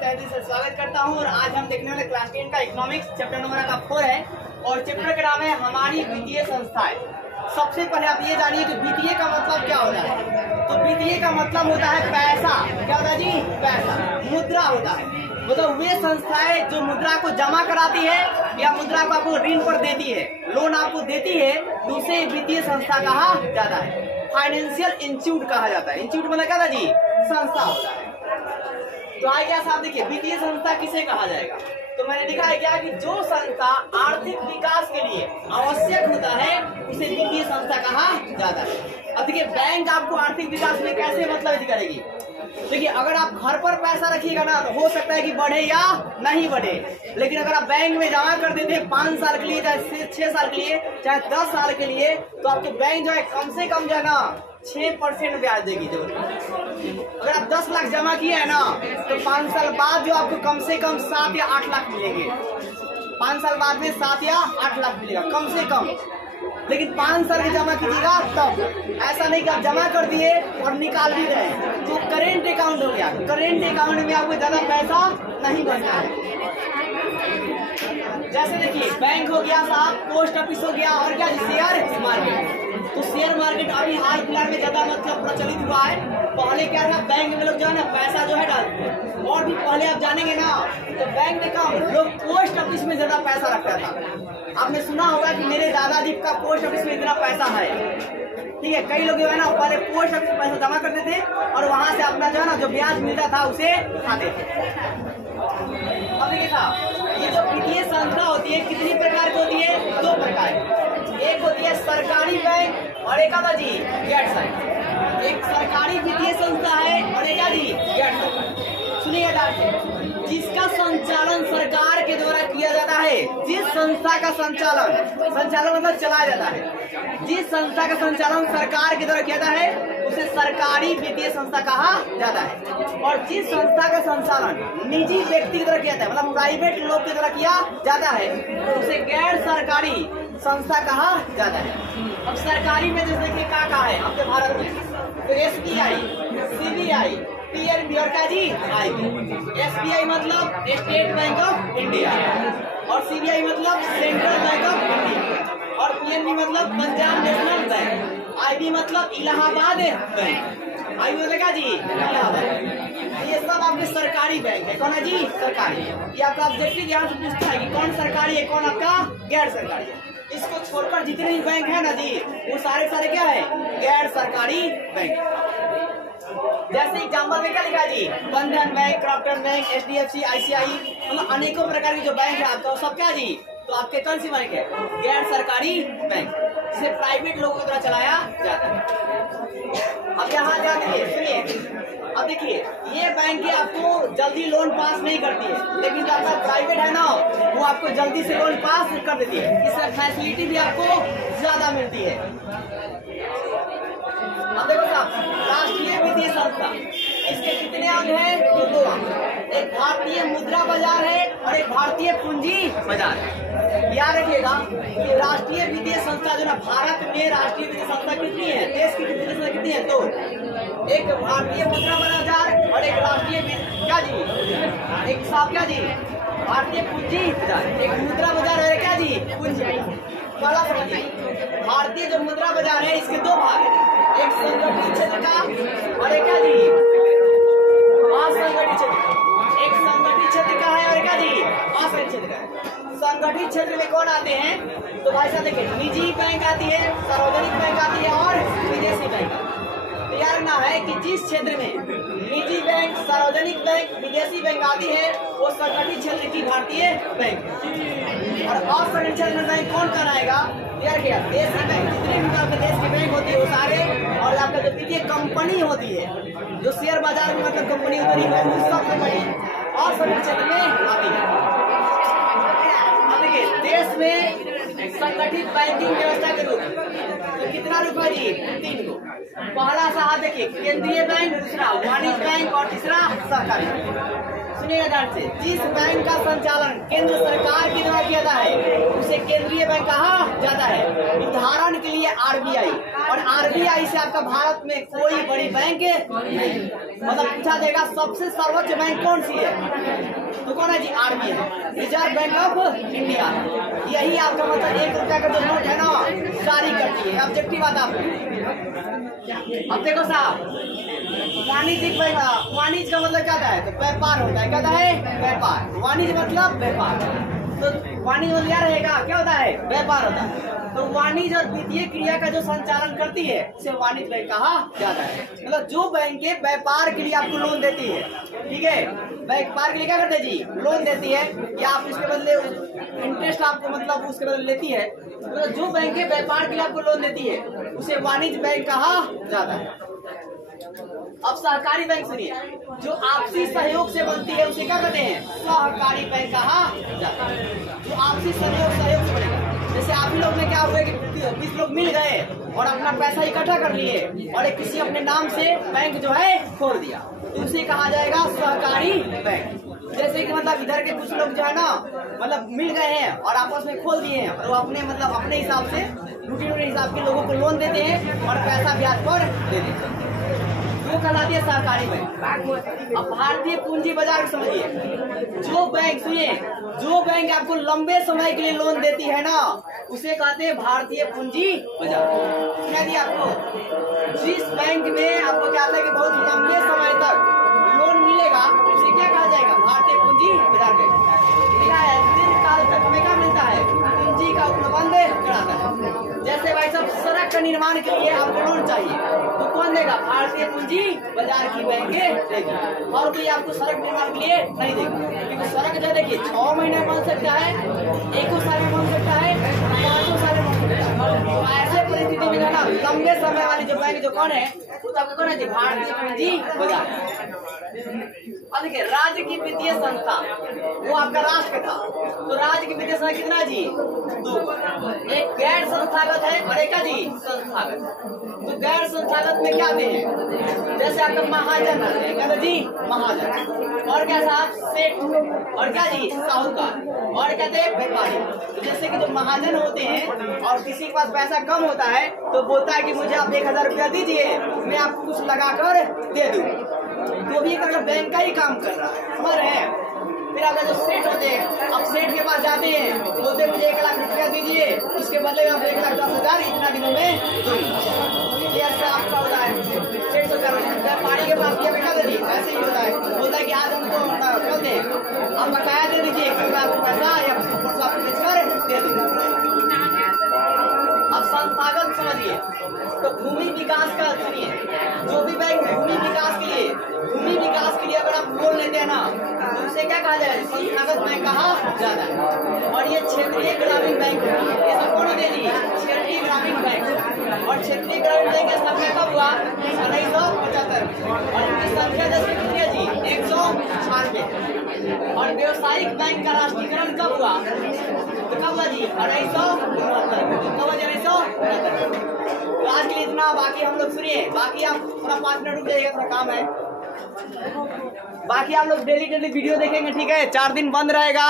तहे दिल से स्वागत करता हूं। और आज हम देखने वाले क्लास 10 का इकोनॉमिक्स चैप्टर नंबर का 4 है और चैप्टर का नाम है हमारी वित्तीय संस्थाएं। सबसे पहले आप ये जानिए कि वित्तीय का मतलब क्या होता है। तो वित्तीय का मतलब होता है पैसा। क्या होता है जी? पैसा, मुद्रा होता है। मतलब वे संस्थाएं जो मुद्रा को जमा कराती है या मुद्रा को आपको ऋण पर देती है, लोन आपको देती है, तो उसे वित्तीय संस्था कहा जाता है। फाइनेंशियल इंस्टीट्यूट कहा जाता है। इंस्टीट्यूट मतलब क्या था जी? संस्था होता है। तो आइए क्या साहब देखिए, वित्तीय संस्था किसे कहा जाएगा। तो मैंने लिखा है क्या कि जो संस्था आर्थिक विकास के लिए आवश्यक होता है उसे वित्तीय संस्था कहा जाता है। अब देखिए, बैंक आपको आर्थिक विकास में कैसे मतलब करेगी। देखिए, अगर आप घर पर पैसा रखिएगा ना तो हो सकता है कि बढ़े या नहीं बढ़े, लेकिन अगर आप बैंक में जमा कर देते हैं 5 साल के लिए, चाहे 6 साल के लिए, चाहे 10 साल के लिए, तो आपके बैंक जो है कम से कम जो है ना 6% ब्याज देगी। जो अगर आप 10 लाख जमा किए है ना तो 5 साल बाद जो आपको कम से कम 7 या 8 लाख मिलेंगे। 5 साल बाद में 7 या 8 लाख मिलेगा कम से कम। लेकिन 5 साल के जमा कीजिएगा तब, ऐसा नहीं कि आप जमा कर दिए और निकाल भी रहे। तो करेंट अकाउंट हो गया। करेंट अकाउंट में आपको ज्यादा पैसा नहीं बनता है। जैसे देखिए, बैंक हो गया साहब, पोस्ट ऑफिस हो गया, और क्या शेयर मार्केट। तो शेयर मार्केट अभी हाल फिलहाल में ज्यादा मतलब प्रचलित हुआ है। पहले क्या था, बैंक में लोग जो है ना पैसा जो है डालते, और भी पहले आप जानेंगे ना तो बैंक में कम, लोग पोस्ट ऑफिस में ज्यादा पैसा रखता था। आपने सुना होगा कि मेरे दादाजी का पोस्ट ऑफिस में इतना पैसा है। ठीक है, कई लोग जो है ना पहले पोस्ट ऑफिस में पैसा जमा करते थे और वहां से अपना जो है ना जो ब्याज मिलता था उसे खाते थे। अब देखिए साहब, ये जो वित्तीय संस्था होती है कितनी प्रकार की होती है? 2 प्रकार। एक होती है सरकारी बैंक और एक आता जी गैर सरकारी। एक सरकारी वित्तीय संस्था है और एक आदि गैर सरकारी। सुनिए ध्यान, जिसका संचालन सरकार के द्वारा किया जाता है, जिस संस्था का संचालन मतलब चलाया जाता है, जिस संस्था का संचालन सरकार के द्वारा किया जाता है उसे सरकारी वित्तीय संस्था कहा जाता है। और जिस संस्था का संचालन निजी व्यक्ति के द्वारा किया जाता है, मतलब प्राइवेट लोग के द्वारा किया जाता है, तो उसे गैर सरकारी संस्था कहा जाता है। अब सरकारी में जैसे कि क्या कहा है आपके भारत में, तो SBI, CBI, PNB और क्या जी IB। SBI मतलब स्टेट बैंक ऑफ इंडिया और CBI मतलब सेंट्रल बैंक ऑफ इंडिया और PNB मतलब पंजाब नेशनल बैंक, IB मतलब इलाहाबाद बैंक। IB मतलब क्या जी? इलाहाबाद। ये सब आपके सरकारी बैंक है। कौन है जी? सरकारी। ये आपका ऑब्जेक्टिव यहाँ से पूछता है कि कौन सरकारी है, कौन आपका गैर सरकारी है। इसको छोड़कर जितने भी बैंक है ना जी, वो सारे क्या है? गैर सरकारी बैंक। जैसे एग्जाम्पल में क्या लिखा जी? बंधन bank, Crompton bank, HDFC, ICICI, मतलब अनेकों प्रकार के जो बैंक है आपका, सब क्या जी? तो आपके कौन सी बैंक है? गैर सरकारी बैंक, जिसे प्राइवेट लोगों की तरह चलाया जाता है। अब यहाँ ध्यान दीजिए, सुनिए। अब देखिए, ये बैंक आपको जल्दी लोन पास नहीं करती है, लेकिन जो आपका प्राइवेट है ना वो आपको जल्दी से लोन पास कर देती है। इससे फैसिलिटी भी आपको ज्यादा मिलती है। अब देखो साहब, राष्ट्रीय वित्तीय संस्था, इसके कितने अंग हैं? तो 2 अंग। एक भारतीय मुद्रा बाजार है और एक भारतीय पूंजी बाजार है। याद रखिएगा कि राष्ट्रीय वित्तीय संस्था जो ना, भारत में राष्ट्रीय वित्तीय संस्था कितनी है? देश की वित्तीय संस्था कितनी है? 2। एक भारतीय मुद्रा बाजार और एक राष्ट्रीय क्या जी? एक साहब क्या जी? भारतीय पूंजी बाजार। एक मुद्रा बाजार है क्या जी? पूंजी। पहला समझिए, भारतीय जो मुद्रा बाजार है इसके 2 भाग है, एक संगठित क्षेत्र का और एक क्या जी? असंगठित क्षेत्र। एक संगठित क्षेत्र का है और क्या जी? असंगठित क्षेत्र का है। संगठित क्षेत्र में कौन आते हैं? तो भाई साहब देखिए, निजी बैंक आती है, सार्वजनिक बैंक आती है और विदेशी बैंक। याद रखना है कि जिस क्षेत्र में निजी बैंक, सार्वजनिक बैंक, विदेशी बैंक आती है वो संगठित क्षेत्र की भारतीय बैंक। और असंगठित क्षेत्र बैंक कौन कराएगा? यार क्या? देशी बैंक। जितने भी आपके देश की बैंक होती है वो सारे, और आपका जो वित्तीय कंपनी होती है, जो शेयर बाजार में मतलब कंपनी होती है, वो सब कंपनी असंगठित क्षेत्र में आती है। अब देखिए, देश में संगठित बैंकिंग व्यवस्था के रूप में कितना रुपया जी? 3 को। पहला सा देखिए, केंद्रीय बैंक, दूसरा वाणिज्य बैंक और तीसरा सहकारी बैंक। सुनिएगा ध्यान से, जिस बैंक का संचालन केंद्र सरकार के द्वारा किया जाता है उसे केंद्रीय बैंक कहा जाता है। उदाहरण के लिए आरबीआई, और आरबीआई से आपका भारत में कोई बड़ी बैंक नहीं। मतलब पूछा जाएगा सबसे सर्वोच्च बैंक कौन सी है, तो कौन है जी? RBI, reserve bank of India. यही आपका मतलब 1 रुपया का जो नोट है ना जारी करती है। ऑब्जेक्टिव बात आप अब देखो साहब, वाणिज्यिक बैंक, वाणिज्य का मतलब क्या होता है? तो व्यापार होता है। क्या होता है? व्यापार। वाणिज्य मतलब व्यापार। तो वाणिज्य मतलब क्या रहेगा? क्या होता है? व्यापार होता है। तो वाणिज्य और वित्तीय क्रिया का जो संचालन करती है उसे वाणिज्य बैंक कहा जाता है। मतलब जो बैंक व्यापार के लिए आपको लोन देती है, ठीक है, व्यापार के लिए क्या करते हैं जी? लोन देती है, या आप इसके बदले इंटरेस्ट आपको मतलब उसके बदले लेती है। मतलब जो बैंक व्यापार के लिए आपको लोन देती है उसे वाणिज्य बैंक कहा जाता है। अब सहकारी बैंक सुनिए, जो आपसी सहयोग से बनती है उसे क्या कहते हैं? सहकारी बैंक कहा जाता है। जो आपसी सहयोग से बनेगा, जैसे आप ही लोग में क्या हुआ कि 20 लोग मिल गए और अपना पैसा इकट्ठा कर लिए और एक किसी अपने नाम से बैंक जो है खोल दिया, तो उसे कहा जाएगा सहकारी बैंक। जैसे कि मतलब इधर के कुछ लोग जो है ना मतलब मिल गए हैं और आपस में खोल दिए हैं और वो अपने मतलब अपने हिसाब से रूटीन के हिसाब के लोगों को लोन देते हैं और पैसा ब्याज पर दे देते हैं, वो कहलाती है सहकारी बैंक। अब भारतीय पूंजी बाजार समझिए, जो बैंक सुनिए, जो बैंक आपको लंबे समय के लिए लोन देती है ना उसे कहते हैं भारतीय पूंजी बाजार। क्या दिया आपको? जिस बैंक में आपको क्या है कि बहुत लंबे समय तक लोन मिलेगा उसे क्या कहा जाएगा? भारतीय पूंजी बाजार बैंक। क्या है? दीर्घकाल तक हमें क्या मिलता है? पूंजी का उपलब्ध कराता है। जैसे भाई साहब सड़क का निर्माण के लिए आपको लोन चाहिए तो कौन देगा? भारतीय पूंजी बाजार की बैंक देगी। और कोई आपको सड़क निर्माण के लिए नहीं देगा, क्योंकि सड़क जो देखिए 6 महीने बन सकता है, 1 साल में बन सकता है, 5 साल में बन सकता है। तो ऐसे परिस्थिति में ना लंबे समय वाली जो बैंक जो कौन है वो आपको कौन है जी? भारतीय पूंजी बाजार। अब देखिए, राज्य की वित्तीय संस्था वो आपका राष्ट्र था, तो राज्य की वित्तीय संस्था कितना जी? 2। एक गैर संस्थागत है और एक जी संस्थागत। तो गैर संस्थागत में क्या आते हैं? जैसे आपका महाजन आते हैं, क्या जी? महाजन। और क्या साहब? सेठ। और क्या जी? साहूकार। और कहते हैं व्यापारी। तो जैसे कि जो महाजन होते हैं और किसी के पास पैसा कम होता है तो बोलता है कि मुझे आप 1000 रुपया दीजिए, मैं आपको कुछ लगा कर दे दूँ, तो भी अगर बैंक का ही काम कर रहा है, समझ रहे हैं? फिर अगर जो सेठ होते हैं, अब सेठ के पास जाते हैं, बोलते मुझे 1 लाख रुपया दीजिए, उसके बदले में आप 1,10,000 इतना दिनों में दूंगी। ये ऐसा आपका होता है। सेठ तो व्यापारी के पास किया बेटा दे दी, ऐसे ही होता है। बोलता है कि आज हमको बोलते हैं आप बकाया दे दीजिए, फिर मैं आपको पैसा या बेचकर दे दूंगा। अब संस्थागत समझिए, तो भूमि विकास का सुनिए, जो भी बैंक भूमि विकास के लिए अगर आप लोन लेते हैं ना तो उसे क्या कहा जाए? संस्थागत बैंक कहा जाता है। और ये क्षेत्रीय ग्रामीण बैंक ये सब कौन होते हैं जी? क्षेत्रीय ग्रामीण बैंक। और क्षेत्रीय ग्रामीण बैंक की स्थापना कब हुआ? 1975। और इनकी संख्या जैसे कितनी है जी? 196। और व्यवसायिक बैंक का राष्ट्रीयकरण कब हुआ? तो कब हुआ जी? 1969। आज के लिए इतना, बाकी हम लोग सुनिए, बाकी आप थोड़ा 5 मिनट रुक जाइएगा, थोड़ा काम है। बाकी आप लोग डेली वीडियो देखेंगे, ठीक है? 4 दिन बंद रहेगा।